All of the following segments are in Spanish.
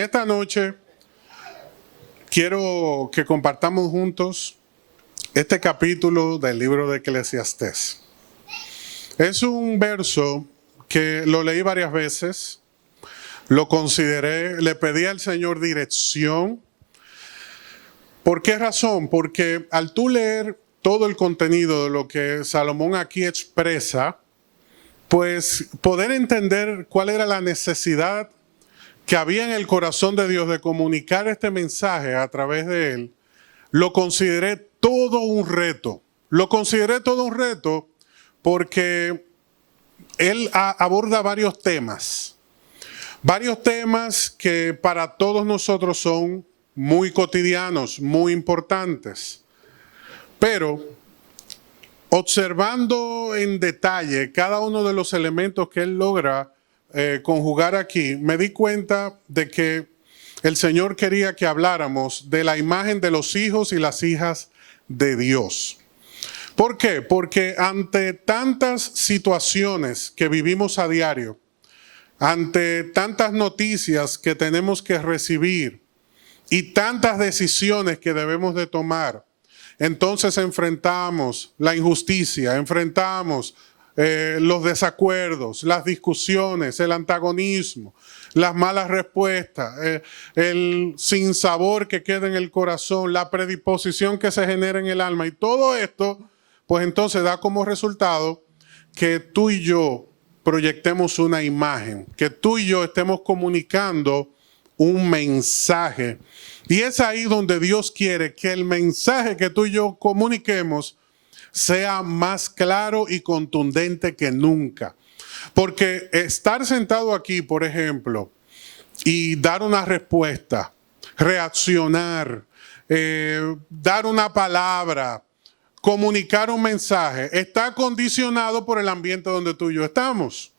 esta noche quiero que compartamos juntos este capítulo del libro de Eclesiastés. Es un verso que lo leí varias veces, lo consideré, le pedí al Señor dirección. ¿Por qué razón? Porque al tú leer todo el contenido de lo que Salomón aquí expresa, pues poder entender cuál era la necesidad que había en el corazón de Dios de comunicar este mensaje a través de él, lo consideré todo un reto. Lo consideré todo un reto porque él aborda varios temas que para todos nosotros son muy cotidianos, muy importantes. Pero observando en detalle cada uno de los elementos que él logra conjugar aquí, me di cuenta de que el Señor quería que habláramos de la imagen de los hijos y las hijas de Dios. ¿Por qué? Porque ante tantas situaciones que vivimos a diario, ante tantas noticias que tenemos que recibir y tantas decisiones que debemos de tomar, entonces enfrentamos la injusticia, enfrentamos los desacuerdos, las discusiones, el antagonismo, las malas respuestas, el sinsabor que queda en el corazón, la predisposición que se genera en el alma. Y todo esto, pues entonces da como resultado que tú y yo proyectemos una imagen, que tú y yo estemos comunicando un mensaje. Y es ahí donde Dios quiere que el mensaje que tú y yo comuniquemos sea más claro y contundente que nunca. Porque estar sentado aquí, por ejemplo, y dar una respuesta, reaccionar, dar una palabra, comunicar un mensaje, está condicionado por el ambiente donde tú y yo estamos.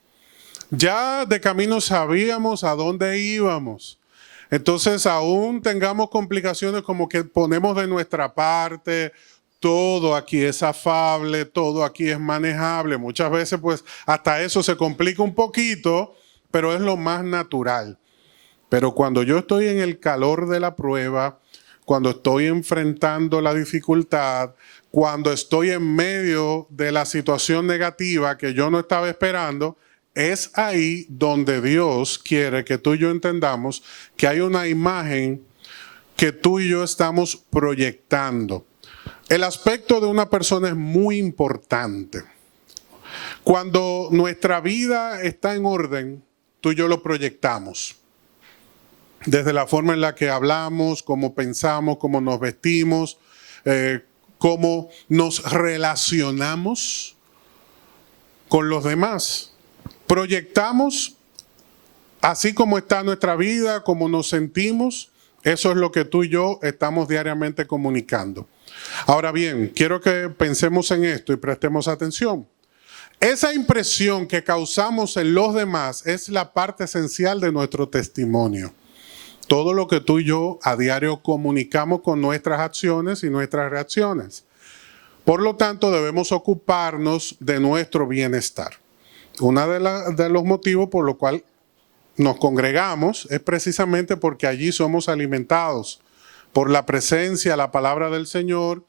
Ya de camino sabíamos a dónde íbamos. Entonces, aún tengamos complicaciones como que ponemos de nuestra parte, todo aquí es afable, todo aquí es manejable. Muchas veces, pues, hasta eso se complica un poquito, pero es lo más natural. Pero cuando yo estoy en el calor de la prueba, cuando estoy enfrentando la dificultad, cuando estoy en medio de la situación negativa que yo no estaba esperando, es ahí donde Dios quiere que tú y yo entendamos que hay una imagen que tú y yo estamos proyectando. El aspecto de una persona es muy importante. Cuando nuestra vida está en orden, tú y yo lo proyectamos. Desde la forma en la que hablamos, cómo pensamos, cómo nos vestimos, cómo nos relacionamos con los demás. Proyectamos así como está nuestra vida, como nos sentimos. Eso es lo que tú y yo estamos diariamente comunicando. Ahora bien, quiero que pensemos en esto y prestemos atención. Esa impresión que causamos en los demás es la parte esencial de nuestro testimonio. Todo lo que tú y yo a diario comunicamos con nuestras acciones y nuestras reacciones. Por lo tanto, debemos ocuparnos de nuestro bienestar. Uno de los motivos por los cuales nos congregamos es precisamente porque allí somos alimentados por la presencia, la palabra del Señor,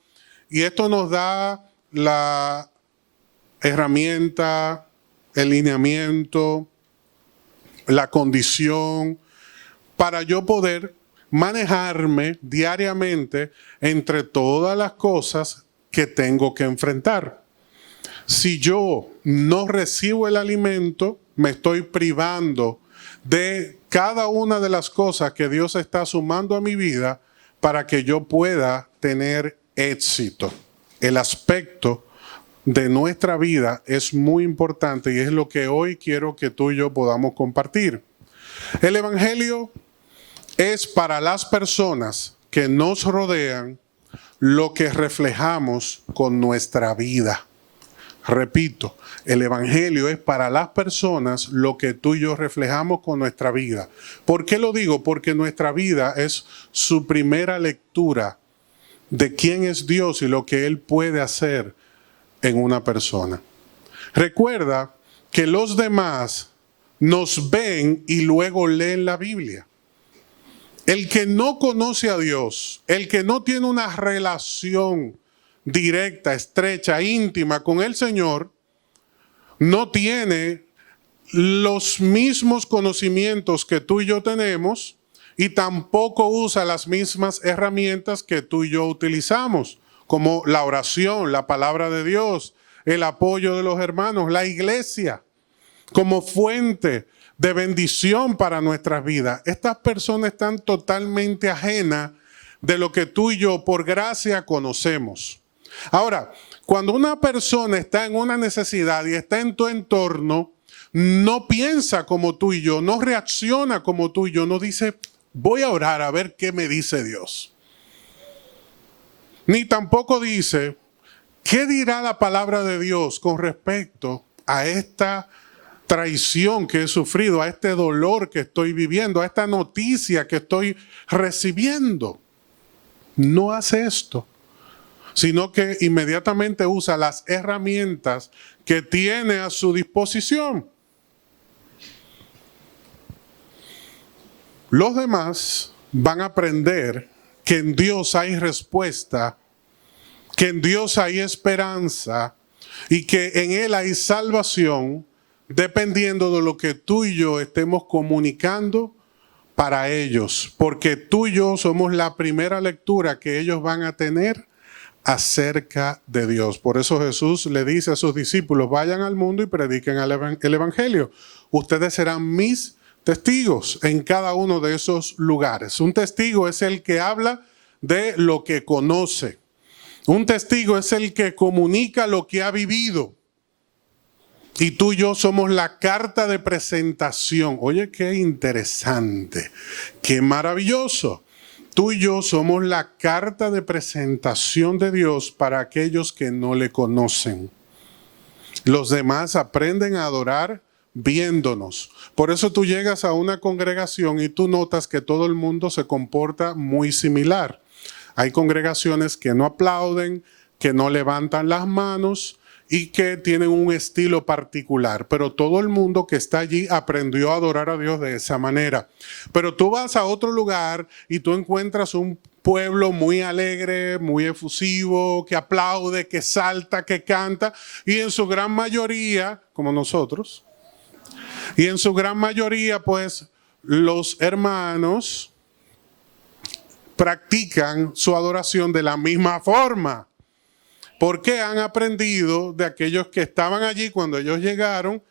y esto nos da la herramienta, el lineamiento, la condición para yo poder manejarme diariamente entre todas las cosas que tengo que enfrentar. Si yo no recibo el alimento, me estoy privando de cada una de las cosas que Dios está sumando a mi vida para que yo pueda tener éxito. El aspecto de nuestra vida es muy importante y es lo que hoy quiero que tú y yo podamos compartir. El Evangelio es para las personas que nos rodean lo que reflejamos con nuestra vida. Repito, el Evangelio es para las personas lo que tú y yo reflejamos con nuestra vida. ¿Por qué lo digo? Porque nuestra vida es su primera lectura de quién es Dios y lo que Él puede hacer en una persona. Recuerda que los demás nos ven y luego leen la Biblia. El que no conoce a Dios, el que no tiene una relación directa, estrecha, íntima con el Señor, no tiene los mismos conocimientos que tú y yo tenemos y tampoco usa las mismas herramientas que tú y yo utilizamos, como la oración, la palabra de Dios, el apoyo de los hermanos, la iglesia, como fuente de bendición para nuestras vidas. Estas personas están totalmente ajenas de lo que tú y yo por gracia conocemos. Ahora, cuando una persona está en una necesidad y está en tu entorno, no piensa como tú y yo, no reacciona como tú y yo, no dice, voy a orar a ver qué me dice Dios. Ni tampoco dice, ¿qué dirá la palabra de Dios con respecto a esta traición que he sufrido, a este dolor que estoy viviendo, a esta noticia que estoy recibiendo? No hace esto, sino que inmediatamente usa las herramientas que tiene a su disposición. Los demás van a aprender que en Dios hay respuesta, que en Dios hay esperanza y que en Él hay salvación, dependiendo de lo que tú y yo estemos comunicando para ellos, porque tú y yo somos la primera lectura que ellos van a tener acerca de Dios. Por eso Jesús le dice a sus discípulos, vayan al mundo y prediquen el Evangelio. Ustedes serán mis testigos en cada uno de esos lugares. Un testigo es el que habla de lo que conoce. Un testigo es el que comunica lo que ha vivido. Y tú y yo somos la carta de presentación. Oye, qué interesante, qué maravilloso. Tú y yo somos la carta de presentación de Dios para aquellos que no le conocen. Los demás aprenden a adorar viéndonos. Por eso tú llegas a una congregación y tú notas que todo el mundo se comporta muy similar. Hay congregaciones que no aplauden, que no levantan las manos y que tienen un estilo particular, pero todo el mundo que está allí aprendió a adorar a Dios de esa manera. Pero tú vas a otro lugar y tú encuentras un pueblo muy alegre, muy efusivo, que aplaude, que salta, que canta, y en su gran mayoría, como nosotros, y en su gran mayoría, pues, los hermanos practican su adoración de la misma forma. Porque han aprendido de aquellos que estaban allí cuando ellos llegaron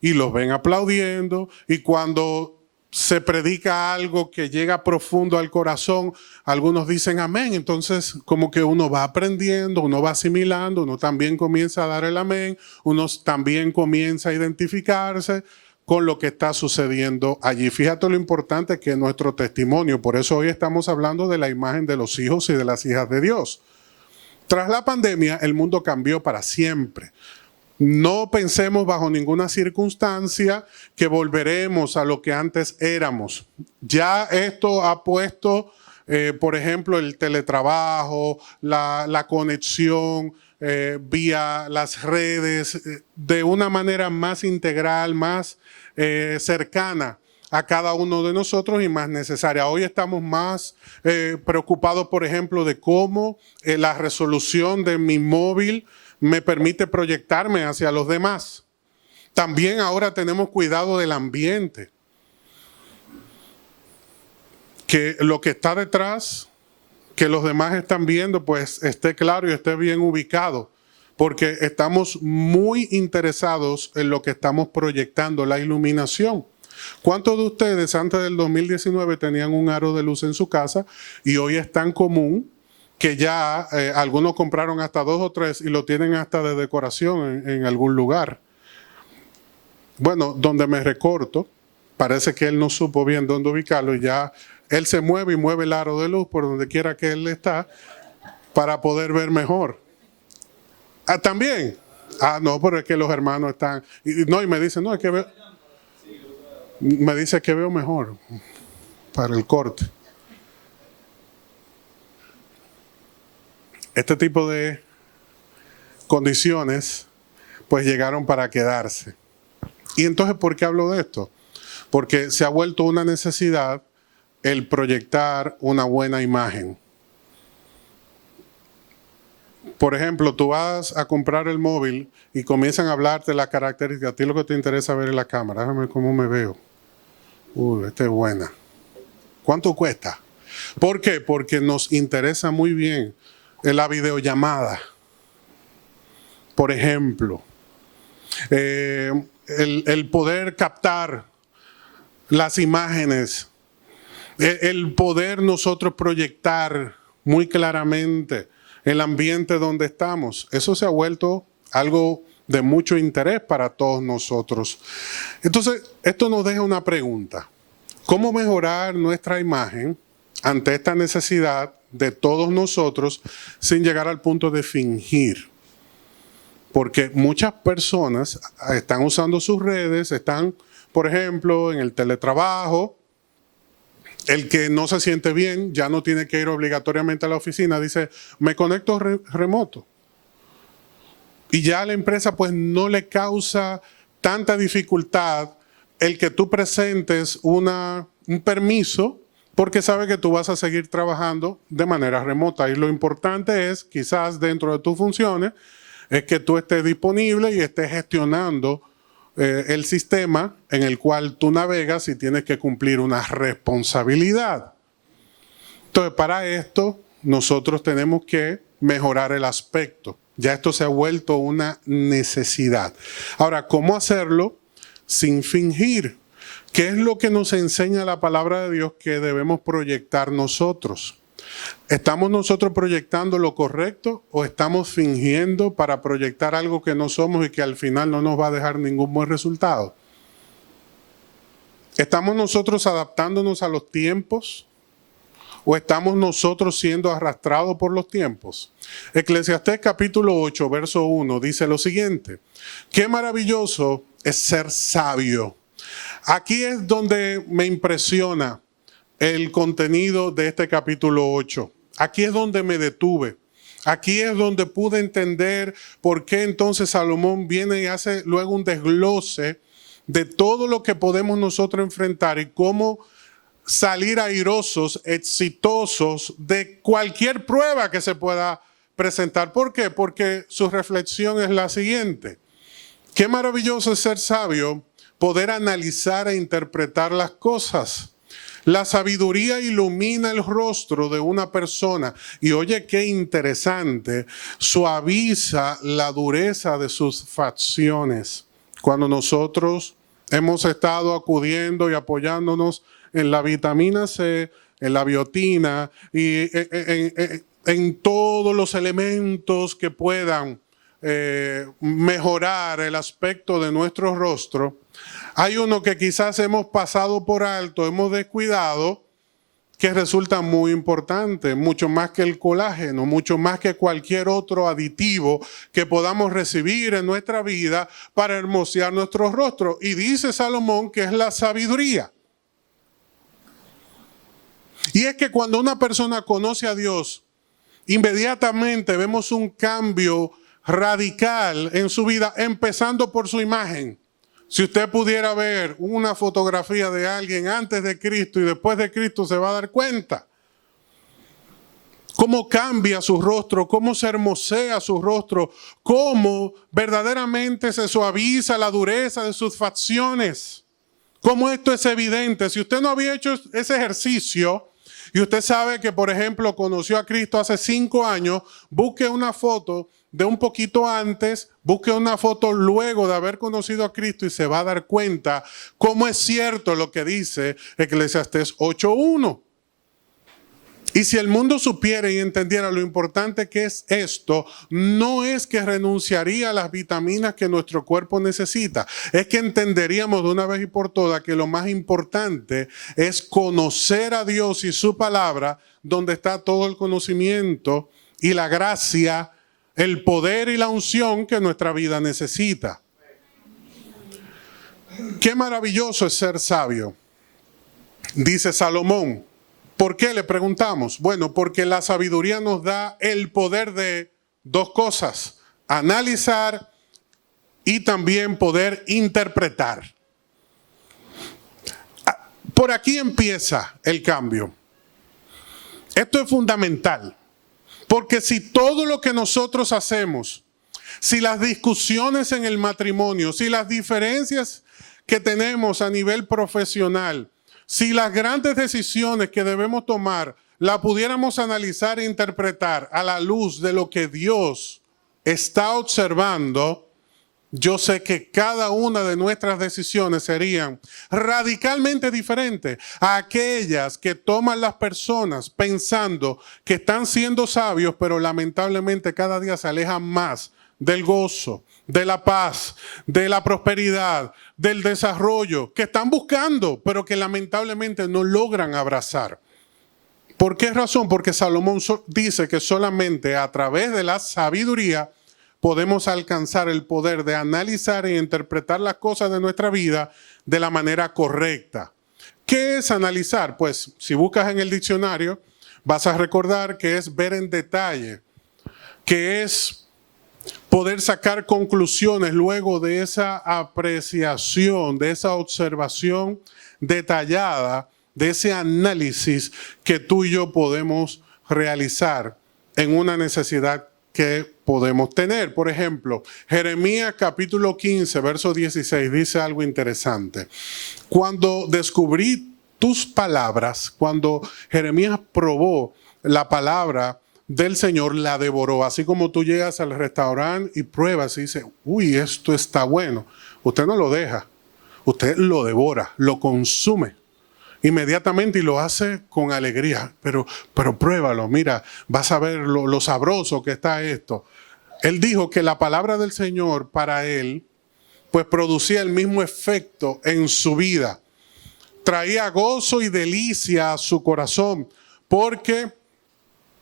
y los ven aplaudiendo, y cuando se predica algo que llega profundo al corazón, algunos dicen amén. Entonces como que uno va aprendiendo, uno va asimilando, uno también comienza a dar el amén, uno también comienza a identificarse con lo que está sucediendo allí. Fíjate lo importante que es nuestro testimonio. Por eso hoy estamos hablando de la imagen de los hijos y de las hijas de Dios. Tras la pandemia, el mundo cambió para siempre. No pensemos bajo ninguna circunstancia que volveremos a lo que antes éramos. Ya esto ha puesto, por ejemplo, el teletrabajo, la conexión vía las redes, de una manera más integral, más cercana a cada uno de nosotros y más necesaria. Hoy estamos más preocupados, por ejemplo, de cómo la resolución de mi móvil me permite proyectarme hacia los demás. También ahora tenemos cuidado del ambiente. Que lo que está detrás, que los demás están viendo, pues esté claro y esté bien ubicado. Porque estamos muy interesados en lo que estamos proyectando, la iluminación. ¿Cuántos de ustedes antes del 2019 tenían un aro de luz en su casa y hoy es tan común que ya algunos compraron hasta 2 o 3 y lo tienen hasta de decoración en algún lugar? Bueno, donde me recorto, parece que él no supo bien dónde ubicarlo y ya él se mueve y mueve el aro de luz por donde quiera que él está para poder ver mejor. Ah, también. Ah, no, pero es que los hermanos están... y me dicen, no, es que veo... Me dice que veo mejor para el corte. Este tipo de condiciones pues llegaron para quedarse. Y entonces, ¿por qué hablo de esto? Porque se ha vuelto una necesidad el proyectar una buena imagen. Por ejemplo, tú vas a comprar el móvil y comienzan a hablarte de las características. A ti lo que te interesa ver es la cámara. Déjame ver cómo me veo. Esta es buena. ¿Cuánto cuesta? ¿Por qué? Porque nos interesa muy bien la videollamada. Por ejemplo, el poder captar las imágenes, el poder nosotros proyectar muy claramente el ambiente donde estamos. Eso se ha vuelto algo de mucho interés para todos nosotros. Entonces, esto nos deja una pregunta. ¿Cómo mejorar nuestra imagen ante esta necesidad de todos nosotros sin llegar al punto de fingir? Porque muchas personas están usando sus redes, están, por ejemplo, en el teletrabajo. El que no se siente bien ya no tiene que ir obligatoriamente a la oficina, dice, me conecto remoto. Y ya a la empresa pues no le causa tanta dificultad el que tú presentes un permiso porque sabe que tú vas a seguir trabajando de manera remota. Y lo importante es, quizás dentro de tus funciones, es que tú estés disponible y estés gestionando el sistema en el cual tú navegas y tienes que cumplir una responsabilidad. Entonces, para esto, nosotros tenemos que mejorar el aspecto. Ya esto se ha vuelto una necesidad. Ahora, ¿cómo hacerlo sin fingir? ¿Qué es lo que nos enseña la palabra de Dios que debemos proyectar nosotros? ¿Estamos nosotros proyectando lo correcto o estamos fingiendo para proyectar algo que no somos y que al final no nos va a dejar ningún buen resultado? ¿Estamos nosotros adaptándonos a los tiempos o estamos nosotros siendo arrastrados por los tiempos? Eclesiastés capítulo 8, verso 1 dice lo siguiente: qué maravilloso es ser sabio. Aquí es donde me impresiona el contenido de este capítulo 8. Aquí es donde me detuve. Aquí es donde pude entender por qué entonces Salomón viene y hace luego un desglose de todo lo que podemos nosotros enfrentar y cómo salir airosos, exitosos de cualquier prueba que se pueda presentar. ¿Por qué? Porque su reflexión es la siguiente: qué maravilloso es ser sabio, poder analizar e interpretar las cosas. La sabiduría ilumina el rostro de una persona y, oye, qué interesante, suaviza la dureza de sus facciones. Cuando nosotros hemos estado acudiendo y apoyándonos en la vitamina C, en la biotina y en todos los elementos que puedan mejorar el aspecto de nuestro rostro, hay uno que quizás hemos pasado por alto, hemos descuidado, que resulta muy importante, mucho más que el colágeno, mucho más que cualquier otro aditivo que podamos recibir en nuestra vida para hermosear nuestro rostro. Y dice Salomón que es la sabiduría. Y es que cuando una persona conoce a Dios, inmediatamente vemos un cambio radical en su vida, empezando por su imagen. Si usted pudiera ver una fotografía de alguien antes de Cristo y después de Cristo, se va a dar cuenta cómo cambia su rostro, cómo se hermosea su rostro, cómo verdaderamente se suaviza la dureza de sus facciones. Cómo esto es evidente. Si usted no había hecho ese ejercicio y usted sabe que, por ejemplo, conoció a Cristo hace 5 años, busque una foto de un poquito antes, busque una foto luego de haber conocido a Cristo y se va a dar cuenta cómo es cierto lo que dice Eclesiastés 8:1. Y si el mundo supiera y entendiera lo importante que es esto, no es que renunciaría a las vitaminas que nuestro cuerpo necesita, es que entenderíamos de una vez y por todas que lo más importante es conocer a Dios y su palabra, donde está todo el conocimiento y la gracia, el poder y la unción que nuestra vida necesita. Qué maravilloso es ser sabio, dice Salomón. ¿Por qué? Le preguntamos. Bueno, porque la sabiduría nos da el poder de 2 cosas: analizar y también poder interpretar. Por aquí empieza el cambio. Esto es fundamental, porque si todo lo que nosotros hacemos, si las discusiones en el matrimonio, si las diferencias que tenemos a nivel profesional, si las grandes decisiones que debemos tomar, la pudiéramos analizar e interpretar a la luz de lo que Dios está observando, yo sé que cada una de nuestras decisiones serían radicalmente diferentes a aquellas que toman las personas pensando que están siendo sabios, pero lamentablemente cada día se alejan más del gozo, de la paz, de la prosperidad, del desarrollo, que están buscando, pero que lamentablemente no logran abrazar. ¿Por qué razón? Porque Salomón dice que solamente a través de la sabiduría podemos alcanzar el poder de analizar e interpretar las cosas de nuestra vida de la manera correcta. ¿Qué es analizar? Pues si buscas en el diccionario, vas a recordar que es ver en detalle, que es poder sacar conclusiones luego de esa apreciación, de esa observación detallada, de ese análisis que tú y yo podemos realizar en una necesidad que podemos tener. Por ejemplo, Jeremías capítulo 15, verso 16, dice algo interesante. Cuando descubrí tus palabras, cuando Jeremías probó la palabra del Señor, la devoró. Así como tú llegas al restaurante y pruebas y dices, uy, esto está bueno. Usted no lo deja, usted lo devora, lo consume inmediatamente y lo hace con alegría. Pero pruébalo, mira, vas a ver lo sabroso que está esto. Él dijo que la palabra del Señor para él, pues producía el mismo efecto en su vida. Traía gozo y delicia a su corazón, porque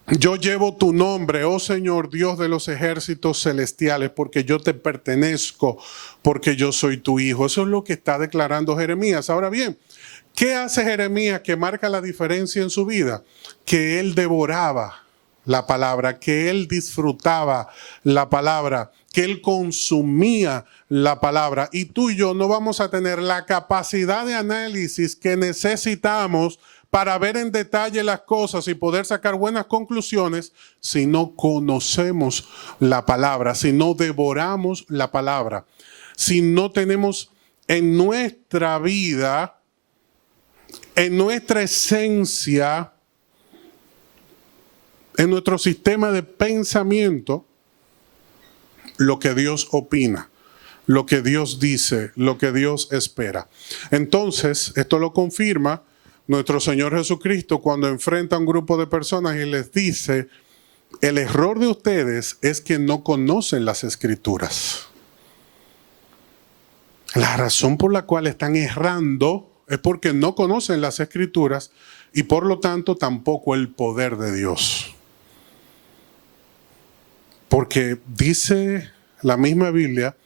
yo llevo tu nombre, oh Señor, Dios de los ejércitos celestiales, porque yo te pertenezco, porque yo soy tu hijo. Eso es lo que está declarando Jeremías. Ahora bien, ¿qué hace Jeremías que marca la diferencia en su vida? Que él devoraba la palabra, que él disfrutaba la palabra, que él consumía la palabra. Y tú y yo no vamos a tener la capacidad de análisis que necesitamos para ver en detalle las cosas y poder sacar buenas conclusiones si no conocemos la palabra, si no devoramos la palabra, si no tenemos en nuestra vida, en nuestra esencia, en nuestro sistema de pensamiento, lo que Dios opina, lo que Dios dice, lo que Dios espera. Entonces, esto lo confirma nuestro Señor Jesucristo cuando enfrenta a un grupo de personas y les dice, el error de ustedes es que no conocen las Escrituras. La razón por la cual están errando es porque no conocen las Escrituras y por lo tanto tampoco el poder de Dios. Porque dice la misma Biblia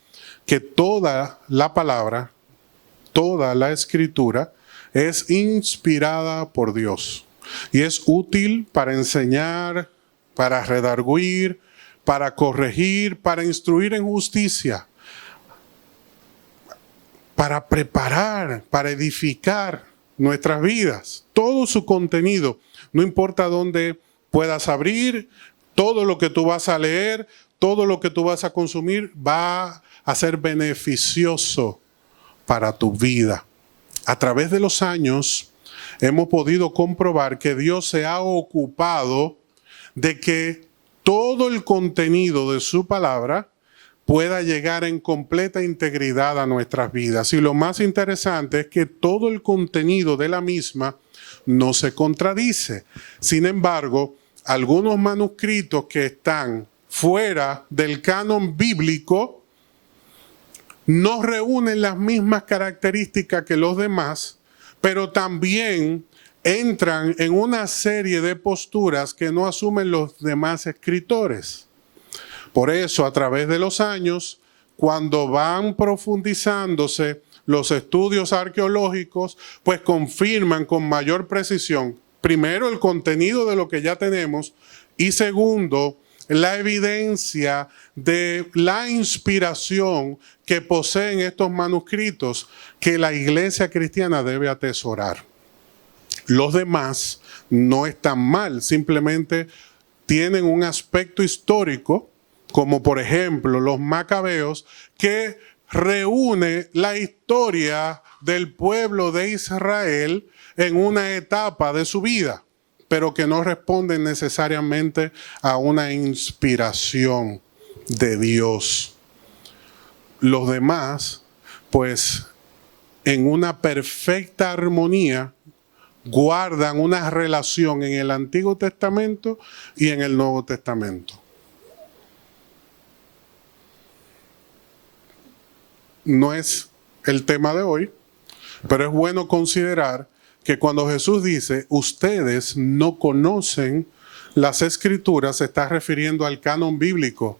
que toda la palabra, toda la Escritura es inspirada por Dios y es útil para enseñar, para redarguir, para corregir, para instruir en justicia, para preparar, para edificar nuestras vidas. Todo su contenido, no importa dónde puedas abrir, todo lo que tú vas a leer, todo lo que tú vas a consumir va a ser beneficioso para tu vida. A través de los años hemos podido comprobar que Dios se ha ocupado de que todo el contenido de su palabra pueda llegar en completa integridad a nuestras vidas. Y lo más interesante es que todo el contenido de la misma no se contradice. Sin embargo, algunos manuscritos que están fuera del canon bíblico no reúnen las mismas características que los demás, pero también entran en una serie de posturas que no asumen los demás escritores. Por eso, a través de los años, cuando van profundizándose los estudios arqueológicos, pues confirman con mayor precisión, primero, el contenido de lo que ya tenemos y segundo, la evidencia de la inspiración que poseen estos manuscritos que la iglesia cristiana debe atesorar. Los demás no están mal, simplemente tienen un aspecto histórico, como por ejemplo los macabeos, que reúne la historia del pueblo de Israel en una etapa de su vida, pero que no responden necesariamente a una inspiración de Dios. Los demás, pues, en una perfecta armonía, guardan una relación en el Antiguo Testamento y en el Nuevo Testamento. No es el tema de hoy, pero es bueno considerar que cuando Jesús dice, ustedes no conocen las Escrituras, se está refiriendo al canon bíblico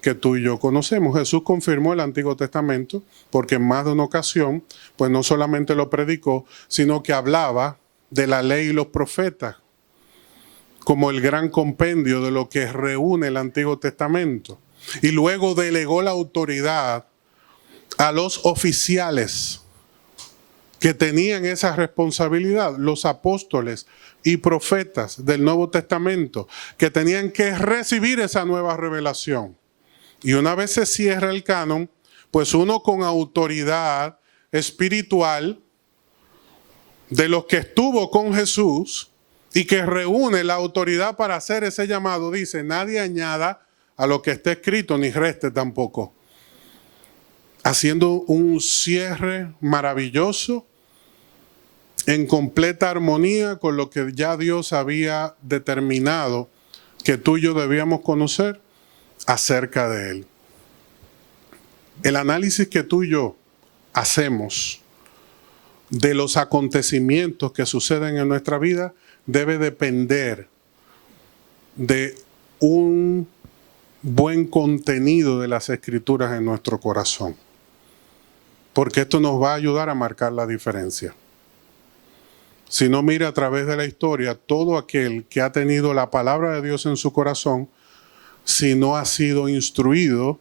que tú y yo conocemos. Jesús confirmó el Antiguo Testamento porque en más de una ocasión, pues no solamente lo predicó, sino que hablaba de la ley y los profetas como el gran compendio de lo que reúne el Antiguo Testamento. Y luego delegó la autoridad a los oficiales que tenían esa responsabilidad, los apóstoles y profetas del Nuevo Testamento, que tenían que recibir esa nueva revelación. Y una vez se cierra el canon, pues uno con autoridad espiritual de los que estuvo con Jesús y que reúne la autoridad para hacer ese llamado, dice, nadie añada a lo que esté escrito ni reste tampoco. Haciendo un cierre maravilloso en completa armonía con lo que ya Dios había determinado que tú y yo debíamos conocer acerca de Él. El análisis que tú y yo hacemos de los acontecimientos que suceden en nuestra vida debe depender de un buen contenido de las Escrituras en nuestro corazón, porque esto nos va a ayudar a marcar la diferencia. Si no, mira a través de la historia, todo aquel que ha tenido la palabra de Dios en su corazón, si no ha sido instruido,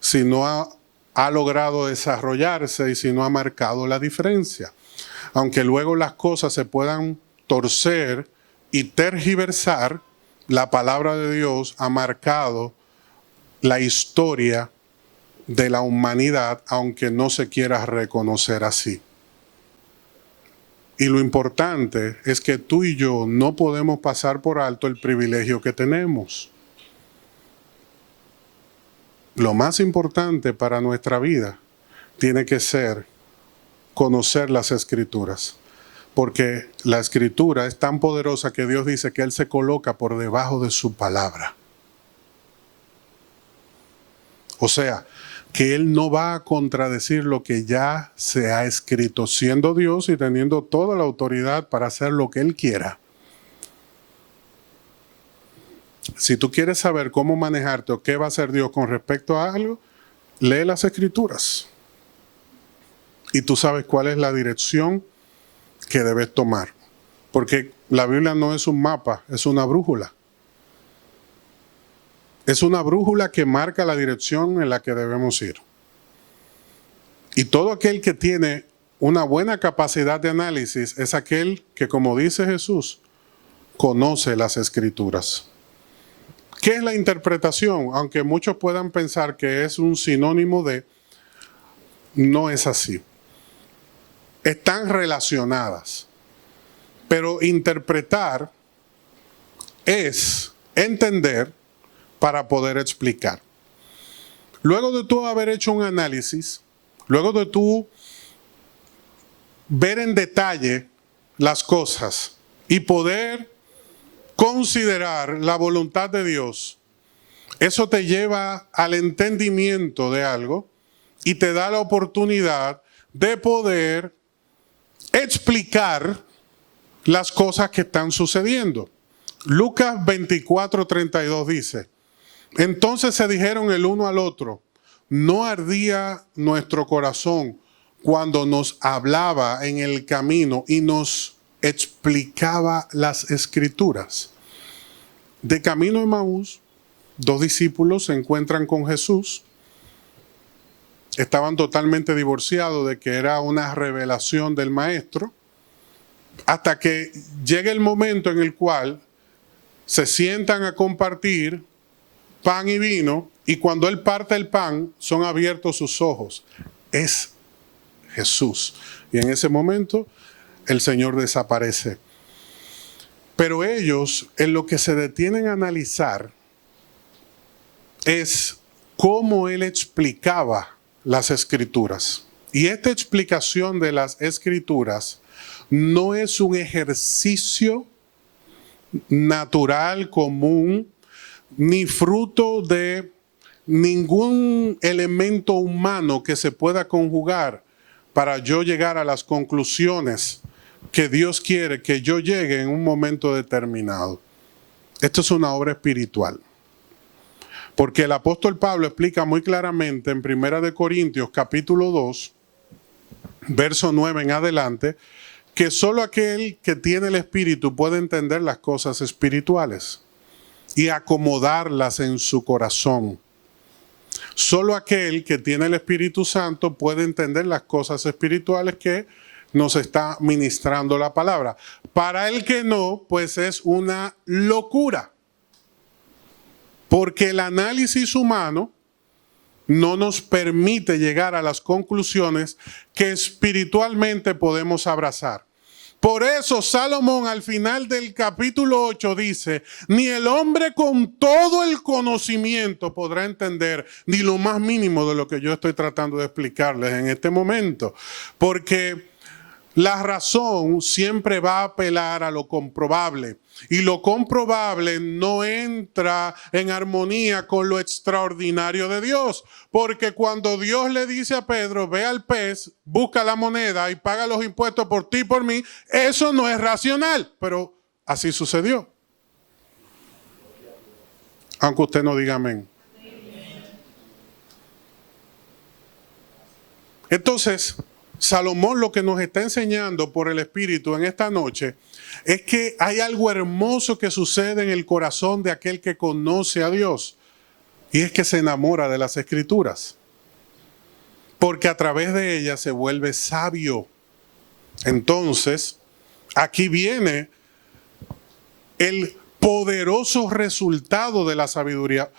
si no ha logrado desarrollarse y si no ha marcado la diferencia. Aunque luego las cosas se puedan torcer y tergiversar, la palabra de Dios ha marcado la historia de la humanidad, aunque no se quiera reconocer así. Y lo importante es que tú y yo no podemos pasar por alto el privilegio que tenemos. Lo más importante para nuestra vida tiene que ser conocer las Escrituras, porque la Escritura es tan poderosa que Dios dice que Él se coloca por debajo de su palabra. O sea, que Él no va a contradecir lo que ya se ha escrito, siendo Dios y teniendo toda la autoridad para hacer lo que Él quiera. Si tú quieres saber cómo manejarte o qué va a hacer Dios con respecto a algo, lee las Escrituras. Y tú sabes cuál es la dirección que debes tomar. Porque la Biblia no es un mapa, es una brújula. Es una brújula que marca la dirección en la que debemos ir. Y todo aquel que tiene una buena capacidad de análisis es aquel que, como dice Jesús, conoce las Escrituras. ¿Qué es la interpretación? Aunque muchos puedan pensar que es un sinónimo de, no es así. Están relacionadas. Pero interpretar es entender para poder explicar. Luego de tú haber hecho un análisis, luego de tú ver en detalle las cosas y poder considerar la voluntad de Dios, eso te lleva al entendimiento de algo y te da la oportunidad de poder explicar las cosas que están sucediendo. Lucas 24:32 dice, entonces se dijeron el uno al otro, ¿no ardía nuestro corazón cuando nos hablaba en el camino y nos explicaba las Escrituras? De camino a Emaús, dos discípulos se encuentran con Jesús. Estaban totalmente divorciados de que era una revelación del maestro. hasta que llegue el momento en el cual se sientan a compartir pan y vino, y cuando Él parte el pan, son abiertos sus ojos. Es Jesús. Y en ese momento, el Señor desaparece. Pero ellos, en lo que se detienen a analizar, es cómo Él explicaba las Escrituras. Y esta explicación de las Escrituras no es un ejercicio natural, común, ni fruto de ningún elemento humano que se pueda conjugar para yo llegar a las conclusiones que Dios quiere que yo llegue en un momento determinado. Esto es una obra espiritual. Porque el apóstol Pablo explica muy claramente en 1 Corintios capítulo 2, verso 9 en adelante, que solo aquel que tiene el Espíritu puede entender las cosas espirituales y acomodarlas en su corazón. Solo aquel que tiene el Espíritu Santo puede entender las cosas espirituales que nos está ministrando la palabra. Para el que no, pues es una locura. Porque el análisis humano no nos permite llegar a las conclusiones que espiritualmente podemos abrazar. Por eso Salomón al final del capítulo 8 dice, ni el hombre con todo el conocimiento podrá entender ni lo más mínimo de lo que yo estoy tratando de explicarles en este momento. Porque la razón siempre va a apelar a lo comprobable. Y lo comprobable no entra en armonía con lo extraordinario de Dios. Porque cuando Dios le dice a Pedro, ve al pez, busca la moneda y paga los impuestos por ti y por mí, eso no es racional. Pero así sucedió. Aunque usted no diga amén. Entonces, Salomón lo que nos está enseñando por el Espíritu en esta noche es que hay algo hermoso que sucede en el corazón de aquel que conoce a Dios, y es que se enamora de las Escrituras, porque a través de ellas se vuelve sabio. Entonces, aquí viene el poderoso resultado de la sabiduría.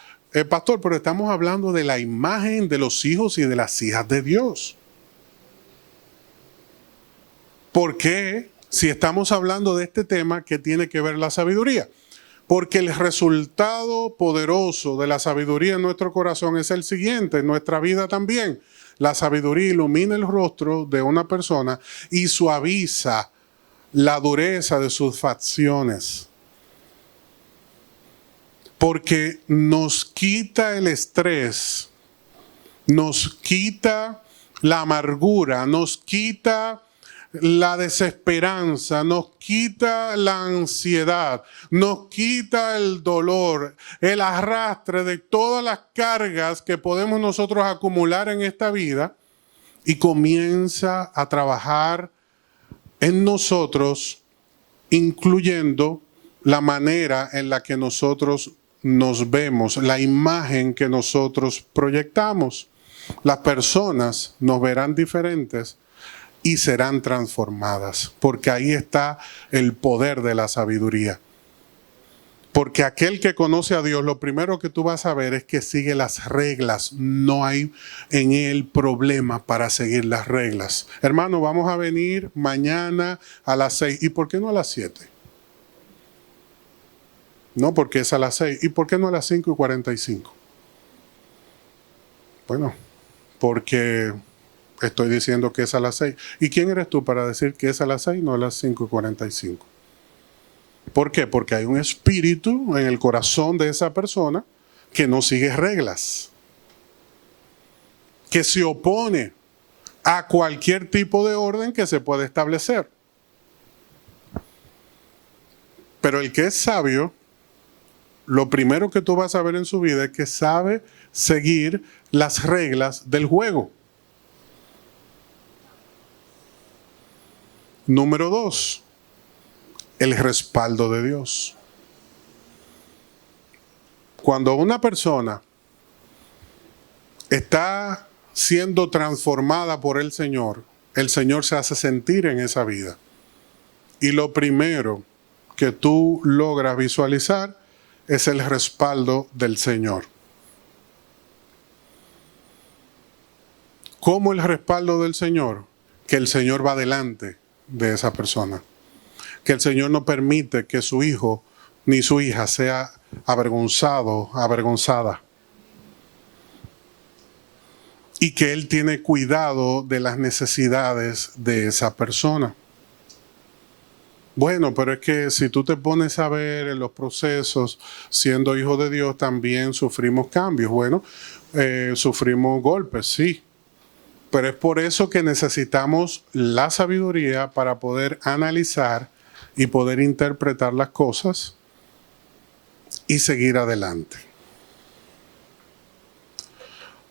Pastor, pero estamos hablando de la imagen de los hijos y de las hijas de Dios. ¿Por qué? Si estamos hablando de este tema, ¿qué tiene que ver la sabiduría? Porque el resultado poderoso de la sabiduría en nuestro corazón es el siguiente, en nuestra vida también. La sabiduría ilumina el rostro de una persona y suaviza la dureza de sus facciones. Porque nos quita el estrés, nos quita la amargura, nos quita la desesperanza, nos quita la ansiedad, nos quita el dolor, el arrastre de todas las cargas que podemos nosotros acumular en esta vida, y comienza a trabajar en nosotros, incluyendo la manera en la que nosotros nos vemos, la imagen que nosotros proyectamos. Las personas nos verán diferentes y serán transformadas, porque ahí está el poder de la sabiduría. Porque aquel que conoce a Dios, lo primero que tú vas a ver es que sigue las reglas. No hay en él problema para seguir las reglas. Hermano, vamos a venir mañana a las 6. ¿Y por qué no a las 7? No, porque es a las 6. ¿Y por qué no a las 5:45? Bueno, porque estoy diciendo que es a las 6. ¿Y quién eres tú para decir que es a las 6, no a las 5:45? ¿Por qué? Porque hay un espíritu en el corazón de esa persona que no sigue reglas, que se opone a cualquier tipo de orden que se pueda establecer. Pero el que es sabio, lo primero que tú vas a ver en su vida es que sabe seguir las reglas del juego. Número 2, el respaldo de Dios. Cuando una persona está siendo transformada por el Señor se hace sentir en esa vida. Y lo primero que tú logras visualizar es el respaldo del Señor. ¿Cómo el respaldo del Señor? Que el Señor va delante de esa persona. Que el Señor no permite que su hijo ni su hija sea avergonzado, avergonzada. Y que Él tiene cuidado de las necesidades de esa persona. Bueno, pero es que si tú te pones a ver en los procesos, siendo hijo de Dios, también sufrimos cambios. Bueno, sufrimos golpes, sí. Pero es por eso que necesitamos la sabiduría para poder analizar y poder interpretar las cosas y seguir adelante.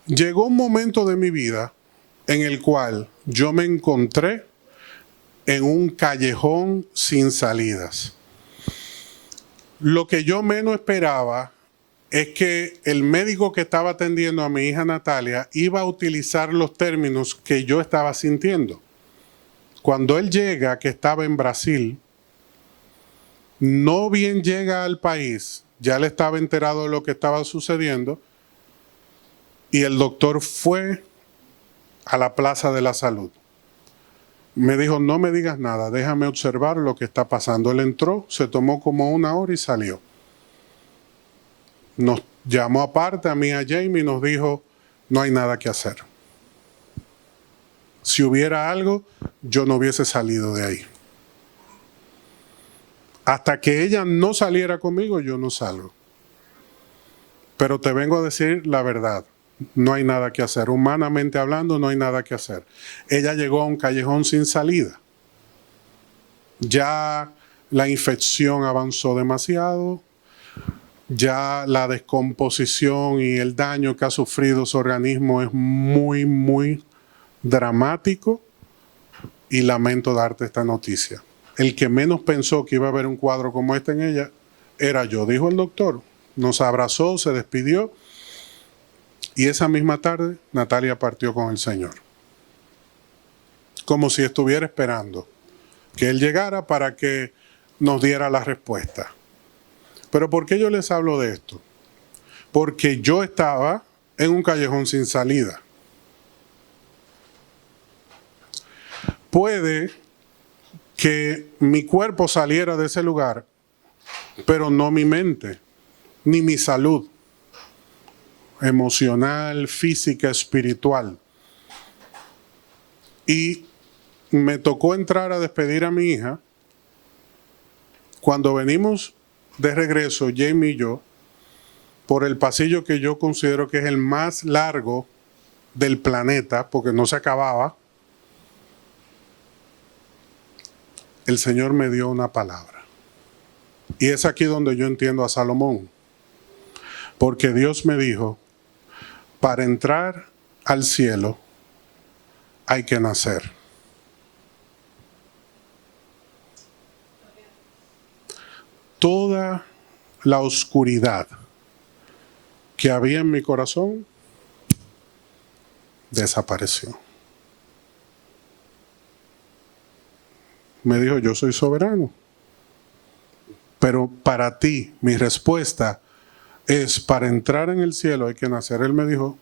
Llegó un momento de mi vida en el cual yo me encontré en un callejón sin salidas. Lo que yo menos esperaba es que el médico que estaba atendiendo a mi hija Natalia iba a utilizar los términos que yo estaba sintiendo. Cuando él llega, que estaba en Brasil, no bien llega al país, ya él estaba enterado de lo que estaba sucediendo, y el doctor fue a la Plaza de la Salud. Me dijo, no me digas nada, déjame observar lo que está pasando. Él entró, se tomó como 1 hora y salió. Nos llamó aparte a mí, a Jamie, y nos dijo, no hay nada que hacer. Si hubiera algo, yo no hubiese salido de ahí. Hasta que ella no saliera conmigo, yo no salgo. Pero te vengo a decir la verdad. No hay nada que hacer. Humanamente hablando, no hay nada que hacer. Ella llegó a un callejón sin salida. Ya la infección avanzó demasiado. Ya la descomposición y el daño que ha sufrido su organismo es muy, muy dramático. Y lamento darte esta noticia. El que menos pensó que iba a haber un cuadro como este en ella era yo, dijo el doctor. Nos abrazó, se despidió. Y esa misma tarde, Natalia partió con el Señor. Como si estuviera esperando que Él llegara para que nos diera la respuesta. Pero ¿por qué yo les hablo de esto? Porque yo estaba en un callejón sin salida. Puede que mi cuerpo saliera de ese lugar, pero no mi mente, ni mi salud emocional, física, espiritual. Y me tocó entrar a despedir a mi hija. Cuando venimos de regreso, Jamie y yo, por el pasillo que yo considero que es el más largo del planeta, porque no se acababa, el Señor me dio una palabra. Y es aquí donde yo entiendo a Salomón. Porque Dios me dijo, para entrar al cielo hay que nacer. Toda la oscuridad que había en mi corazón desapareció. Me dijo, yo soy soberano. Pero para ti, mi respuesta es, para entrar en el cielo hay que nacer. Él me dijo,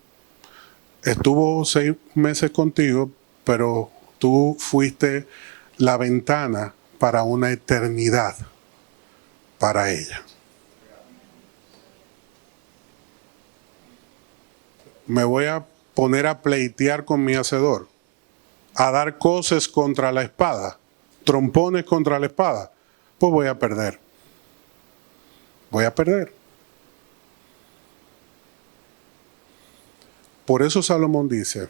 estuvo 6 meses contigo, pero tú fuiste la ventana para una eternidad para ella. Me voy a poner a pleitear con mi hacedor, a dar coces contra la espada, trompones contra la espada, pues voy a perder. Voy a perder. Por eso Salomón dice,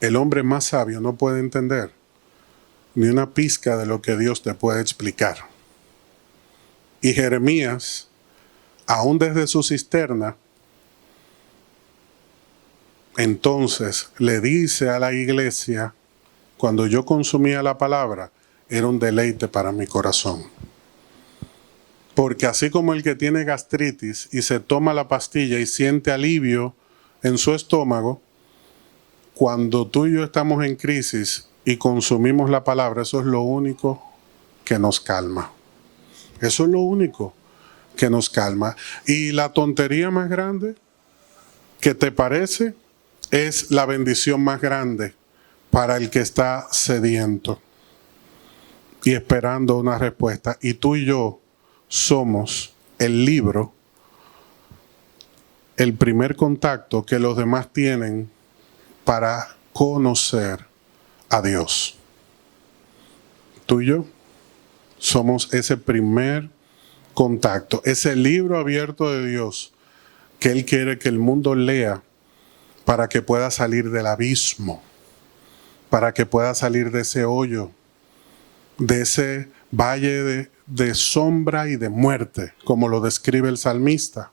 el hombre más sabio no puede entender ni una pizca de lo que Dios te puede explicar. Y Jeremías, aún desde su cisterna, entonces le dice a la iglesia, cuando yo consumía la palabra, era un deleite para mi corazón. Porque así como el que tiene gastritis y se toma la pastilla y siente alivio en su estómago, cuando tú y yo estamos en crisis y consumimos la palabra, eso es lo único que nos calma. Eso es lo único que nos calma. Y la tontería más grande que te parece es la bendición más grande para el que está sediento y esperando una respuesta. Y tú y yo somos el libro, el primer contacto que los demás tienen para conocer a Dios. Tú y yo somos ese primer contacto, ese libro abierto de Dios que Él quiere que el mundo lea para que pueda salir del abismo, para que pueda salir de ese hoyo, de ese valle de sombra y de muerte, como lo describe el salmista,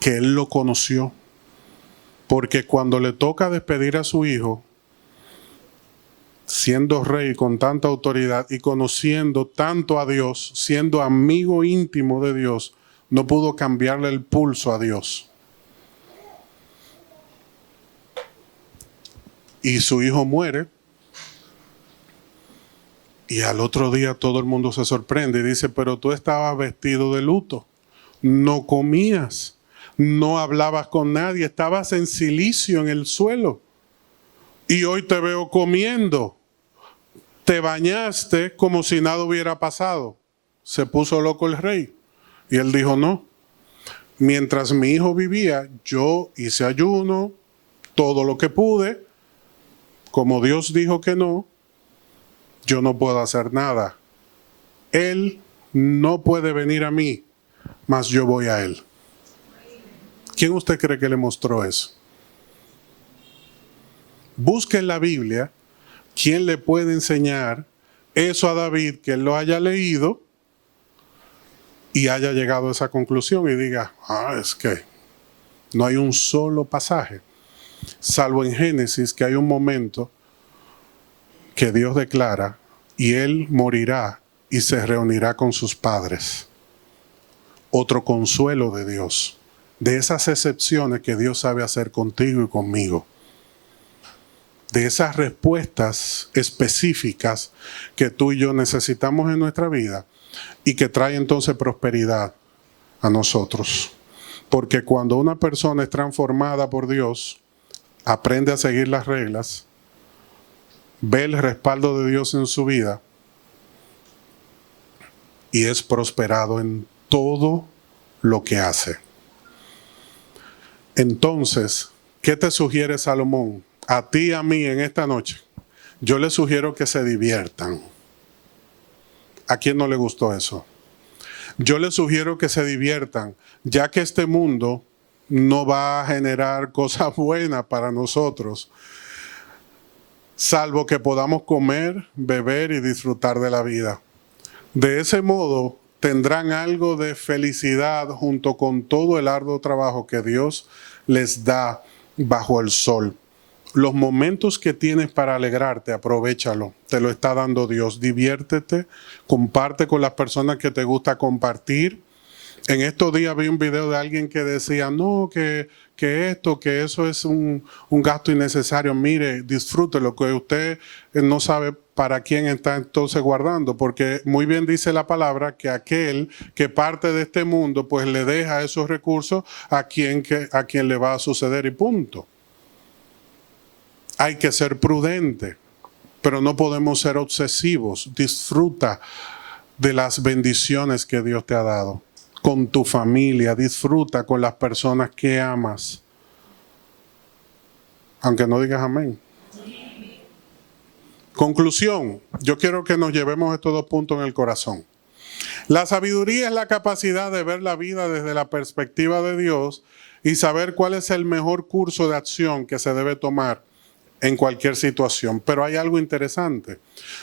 que Él lo conoció. Porque cuando le toca despedir a su hijo, siendo rey con tanta autoridad y conociendo tanto a Dios, siendo amigo íntimo de Dios, no pudo cambiarle el pulso a Dios. Y su hijo muere. Y al otro día todo el mundo se sorprende y dice, pero tú estabas vestido de luto, no comías, no hablabas con nadie, estabas en cilicio en el suelo. Y hoy te veo comiendo. Te bañaste como si nada hubiera pasado. Se puso loco el rey. Y él dijo, no. Mientras mi hijo vivía, yo hice ayuno, todo lo que pude. Como Dios dijo que no, yo no puedo hacer nada. Él no puede venir a mí, mas yo voy a él. ¿Quién usted cree que le mostró eso? Busque en la Biblia quién le puede enseñar eso a David, que él lo haya leído y haya llegado a esa conclusión y diga, es que no hay un solo pasaje, salvo en Génesis, que hay un momento que Dios declara y él morirá y se reunirá con sus padres. Otro consuelo de Dios, de esas excepciones que Dios sabe hacer contigo y conmigo, de esas respuestas específicas que tú y yo necesitamos en nuestra vida y que trae entonces prosperidad a nosotros. Porque cuando una persona es transformada por Dios, aprende a seguir las reglas, ve el respaldo de Dios en su vida y es prosperado en todo lo que hace. Entonces, ¿qué te sugiere Salomón? A ti y a mí en esta noche, yo les sugiero que se diviertan. ¿A quién no le gustó eso? Yo les sugiero que se diviertan, ya que este mundo no va a generar cosas buenas para nosotros, salvo que podamos comer, beber y disfrutar de la vida. De ese modo, tendrán algo de felicidad junto con todo el arduo trabajo que Dios les da bajo el sol. Los momentos que tienes para alegrarte, aprovéchalo. Te lo está dando Dios. Diviértete, comparte con las personas que te gusta compartir. En estos días vi un video de alguien que decía, no, que eso es un gasto innecesario. Mire, disfrute lo que usted no sabe para quién está entonces guardando, porque muy bien dice la palabra que aquel que parte de este mundo, pues le deja esos recursos a quien le va a suceder y punto. Hay que ser prudente, pero no podemos ser obsesivos. Disfruta de las bendiciones que Dios te ha dado. Con tu familia, disfruta con las personas que amas. Aunque no digas amén. Conclusión, yo quiero que nos llevemos estos dos puntos en el corazón. La sabiduría es la capacidad de ver la vida desde la perspectiva de Dios y saber cuál es el mejor curso de acción que se debe tomar en cualquier situación. Pero hay algo interesante.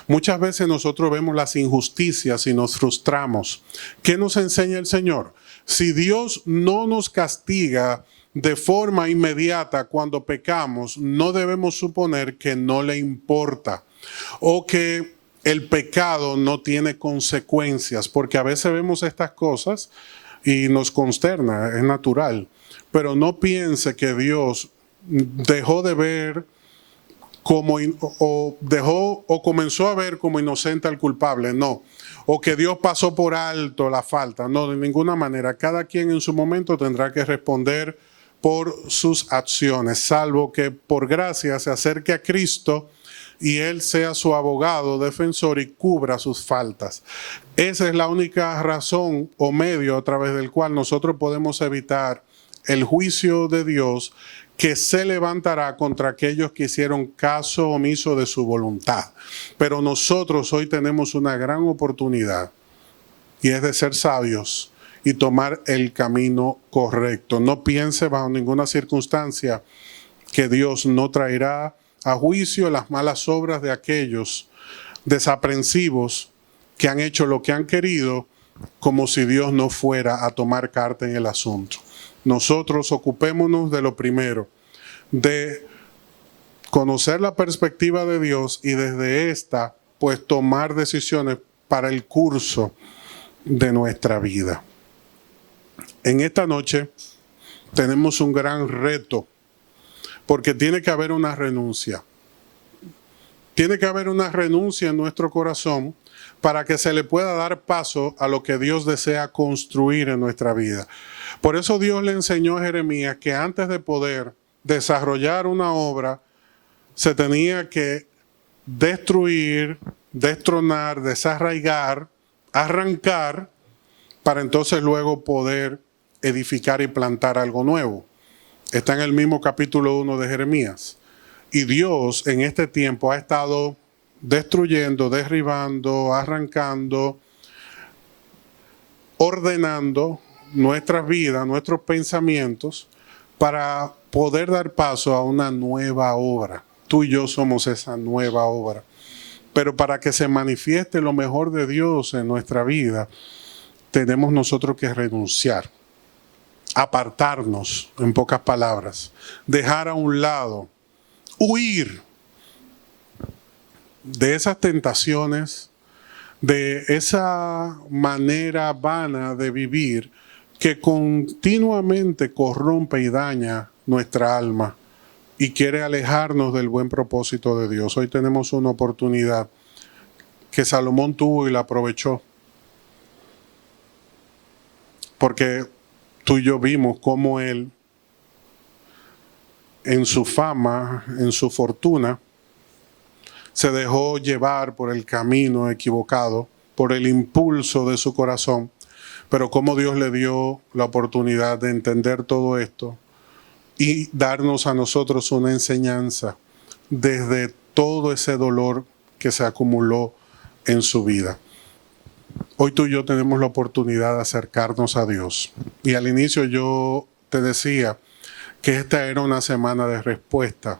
Muchas veces nosotros vemos las injusticias y nos frustramos. ¿Qué nos enseña el Señor? Si Dios no nos castiga de forma inmediata cuando pecamos, no debemos suponer que no le importa o que el pecado no tiene consecuencias, porque a veces vemos estas cosas y nos consterna, es natural. Pero no piense que Dios dejó de ver o dejó o comenzó a ver como inocente al culpable, no. O que Dios pasó por alto la falta, no, de ninguna manera. Cada quien en su momento tendrá que responder por sus acciones, salvo que por gracia se acerque a Cristo y Él sea su abogado, defensor y cubra sus faltas. Esa es la única razón o medio a través del cual nosotros podemos evitar el juicio de Dios que se levantará contra aquellos que hicieron caso omiso de su voluntad. Pero nosotros hoy tenemos una gran oportunidad y es de ser sabios y tomar el camino correcto. No piense bajo ninguna circunstancia que Dios no traerá a juicio las malas obras de aquellos desaprensivos que han hecho lo que han querido, como si Dios no fuera a tomar carta en el asunto. Nosotros ocupémonos de lo primero, de conocer la perspectiva de Dios y desde esta, pues tomar decisiones para el curso de nuestra vida. En esta noche tenemos un gran reto, porque tiene que haber una renuncia. Tiene que haber una renuncia en nuestro corazón para que se le pueda dar paso a lo que Dios desea construir en nuestra vida. Por eso Dios le enseñó a Jeremías que antes de poder desarrollar una obra, se tenía que destruir, destronar, desarraigar, arrancar, para entonces luego poder edificar y plantar algo nuevo. Está en el mismo capítulo 1 de Jeremías. Y Dios en este tiempo ha estado destruyendo, derribando, arrancando, ordenando nuestras vidas, nuestros pensamientos, para poder dar paso a una nueva obra. Tú y yo somos esa nueva obra. Pero para que se manifieste lo mejor de Dios en nuestra vida, tenemos nosotros que renunciar, apartarnos, en pocas palabras, dejar a un lado, huir de esas tentaciones, de esa manera vana de vivir que continuamente corrompe y daña nuestra alma y quiere alejarnos del buen propósito de Dios. Hoy tenemos una oportunidad que Salomón tuvo y la aprovechó, porque tú y yo vimos cómo él, en su fama, en su fortuna, se dejó llevar por el camino equivocado, por el impulso de su corazón, pero cómo Dios le dio la oportunidad de entender todo esto y darnos a nosotros una enseñanza desde todo ese dolor que se acumuló en su vida. Hoy tú y yo tenemos la oportunidad de acercarnos a Dios. Y al inicio yo te decía que esta era una semana de respuesta.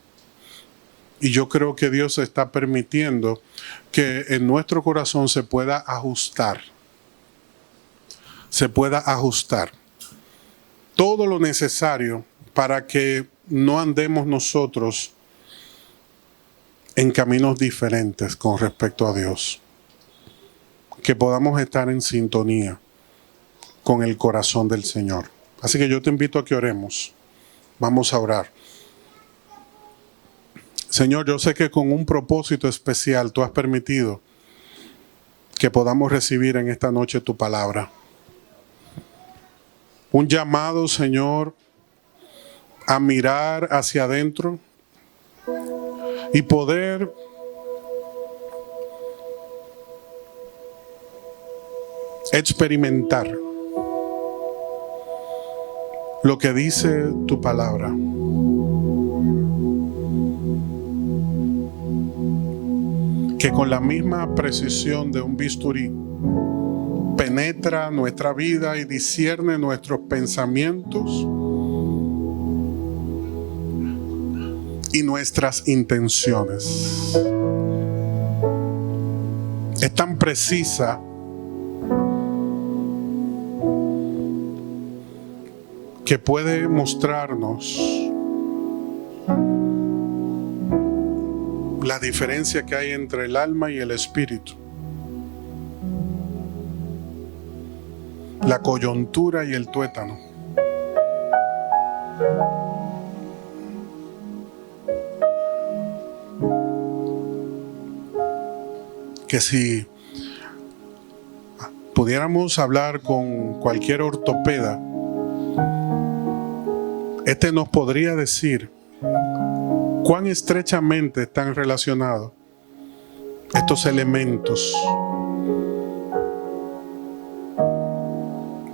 Y yo creo que Dios está permitiendo que en nuestro corazón se pueda ajustar. Se pueda ajustar todo lo necesario para que no andemos nosotros en caminos diferentes con respecto a Dios. Que podamos estar en sintonía con el corazón del Señor. Así que yo te invito a que oremos. Vamos a orar. Señor, yo sé que con un propósito especial tú has permitido que podamos recibir en esta noche tu palabra. Un llamado, Señor, a mirar hacia adentro y poder experimentar lo que dice tu palabra. Que con la misma precisión de un bisturí penetra nuestra vida y discierne nuestros pensamientos y nuestras intenciones. Es tan precisa que puede mostrarnos la diferencia que hay entre el alma y el espíritu, la coyuntura y el tuétano. que si pudiéramos hablar con cualquier ortopeda, este nos podría decir cuán estrechamente están relacionados estos elementos,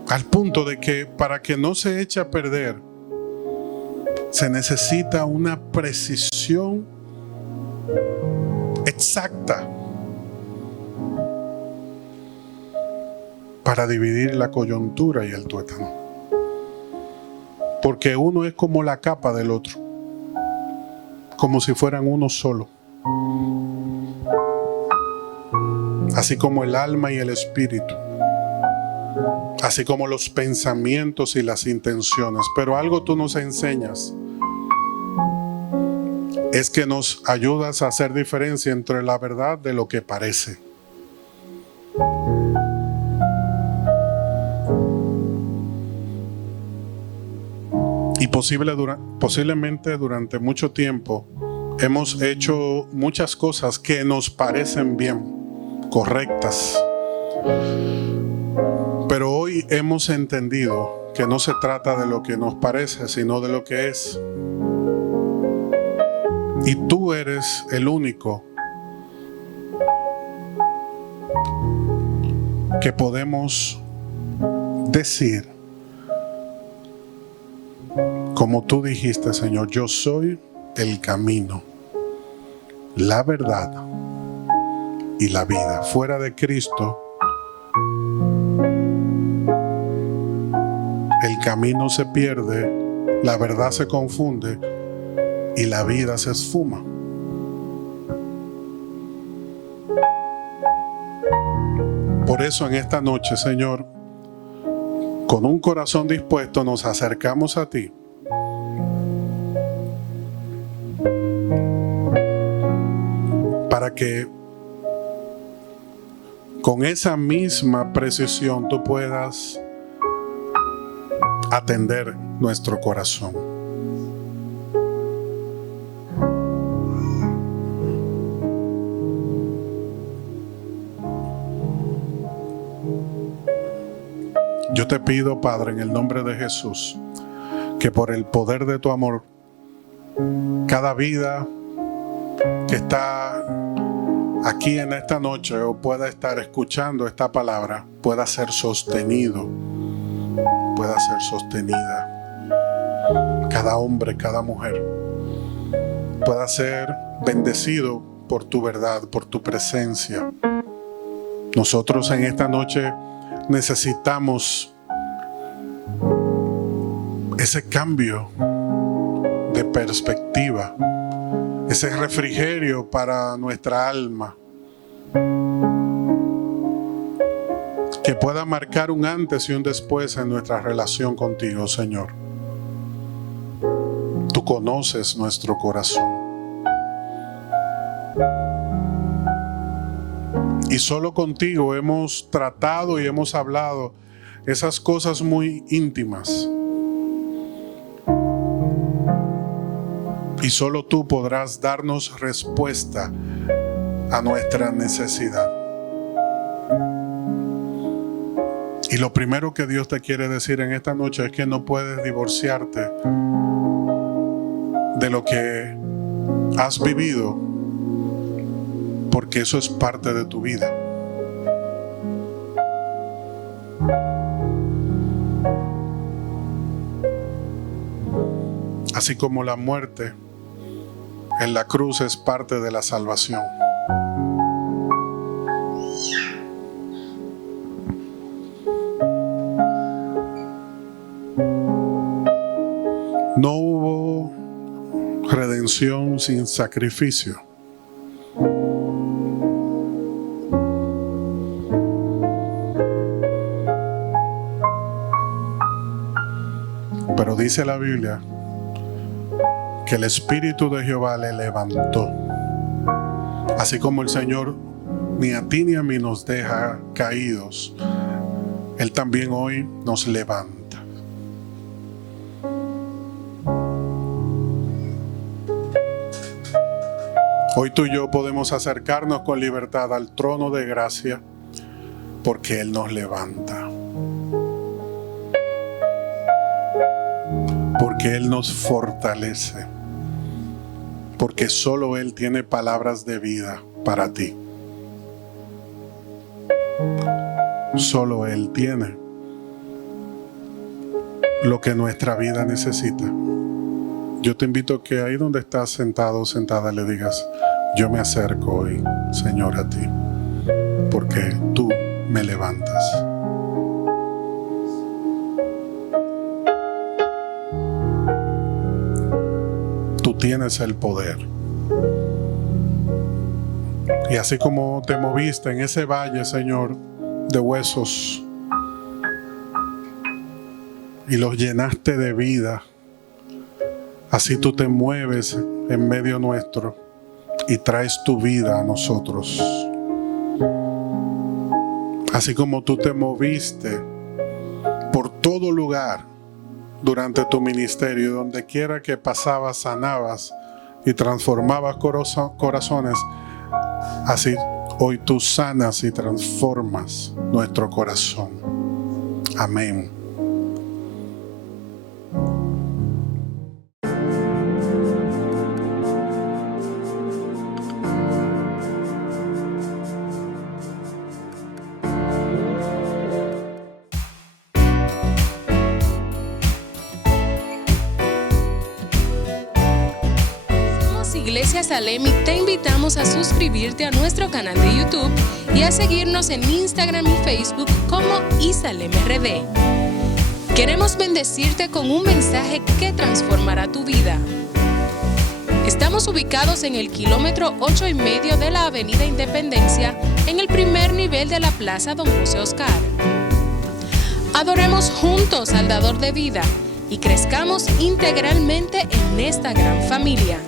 al punto de que para que no se eche a perder se necesita una precisión exacta para dividir la coyuntura y el tuétano, porque uno es como la capa del otro, como si fueran uno solo, así como el alma y el espíritu, así como los pensamientos y las intenciones. Pero algo tú nos enseñas es que nos ayudas a hacer diferencia entre la verdad de lo que parece. Y posiblemente durante mucho tiempo hemos hecho muchas cosas que nos parecen bien, correctas. Pero hoy hemos entendido que no se trata de lo que nos parece, sino de lo que es. Y tú eres el único que podemos decir, como tú dijiste, Señor, yo soy el camino, la verdad y la vida. Fuera de Cristo, el camino se pierde, la verdad se confunde y la vida se esfuma. Por eso en esta noche, Señor, con un corazón dispuesto nos acercamos a ti para que con esa misma precisión tú puedas atender nuestro corazón. Yo te pido, Padre, en el nombre de Jesús, que por el poder de tu amor, cada vida que está aquí en esta noche o pueda estar escuchando esta palabra, pueda ser sostenido, pueda ser sostenida. Cada hombre, cada mujer pueda ser bendecido por tu verdad, por tu presencia. Nosotros en esta noche necesitamos ese cambio de perspectiva, ese refrigerio para nuestra alma, que pueda marcar un antes y un después en nuestra relación contigo, Señor. Tú conoces nuestro corazón. Y solo contigo hemos tratado y hemos hablado esas cosas muy íntimas. Y solo tú podrás darnos respuesta a nuestra necesidad. Y lo primero que Dios te quiere decir en esta noche es que no puedes divorciarte de lo que has vivido, porque eso es parte de tu vida. Así como la muerte en la cruz es parte de la salvación. No hubo redención sin sacrificio. Pero dice la Biblia que el Espíritu de Jehová le levantó. Así como el Señor ni a ti ni a mí nos deja caídos, Él también hoy nos levanta. Hoy tú y yo podemos acercarnos con libertad al trono de gracia porque Él nos levanta. Porque Él nos fortalece. Porque solo Él tiene palabras de vida para ti. Solo Él tiene lo que nuestra vida necesita. Yo te invito a que ahí donde estás sentado o sentada le digas: yo me acerco hoy, Señor, a ti, porque tú me levantas. Tú tienes el poder. Y así como te moviste en ese valle, Señor, de huesos, y los llenaste de vida, así tú te mueves en medio nuestro y traes tu vida a nosotros. Así como tú te moviste por todo lugar durante tu ministerio, donde quiera que pasabas, sanabas y transformabas corazones, así hoy tú sanas y transformas nuestro corazón. Amén. Iglesia Salem y te invitamos a suscribirte a nuestro canal de YouTube y a seguirnos en Instagram y Facebook como iSalem RD. Queremos bendecirte con un mensaje que transformará tu vida. Estamos ubicados en el kilómetro 8,5 de la Avenida Independencia, en el primer nivel de la Plaza Don José Oscar. Adoremos juntos al Dador de vida y crezcamos integralmente en esta gran familia.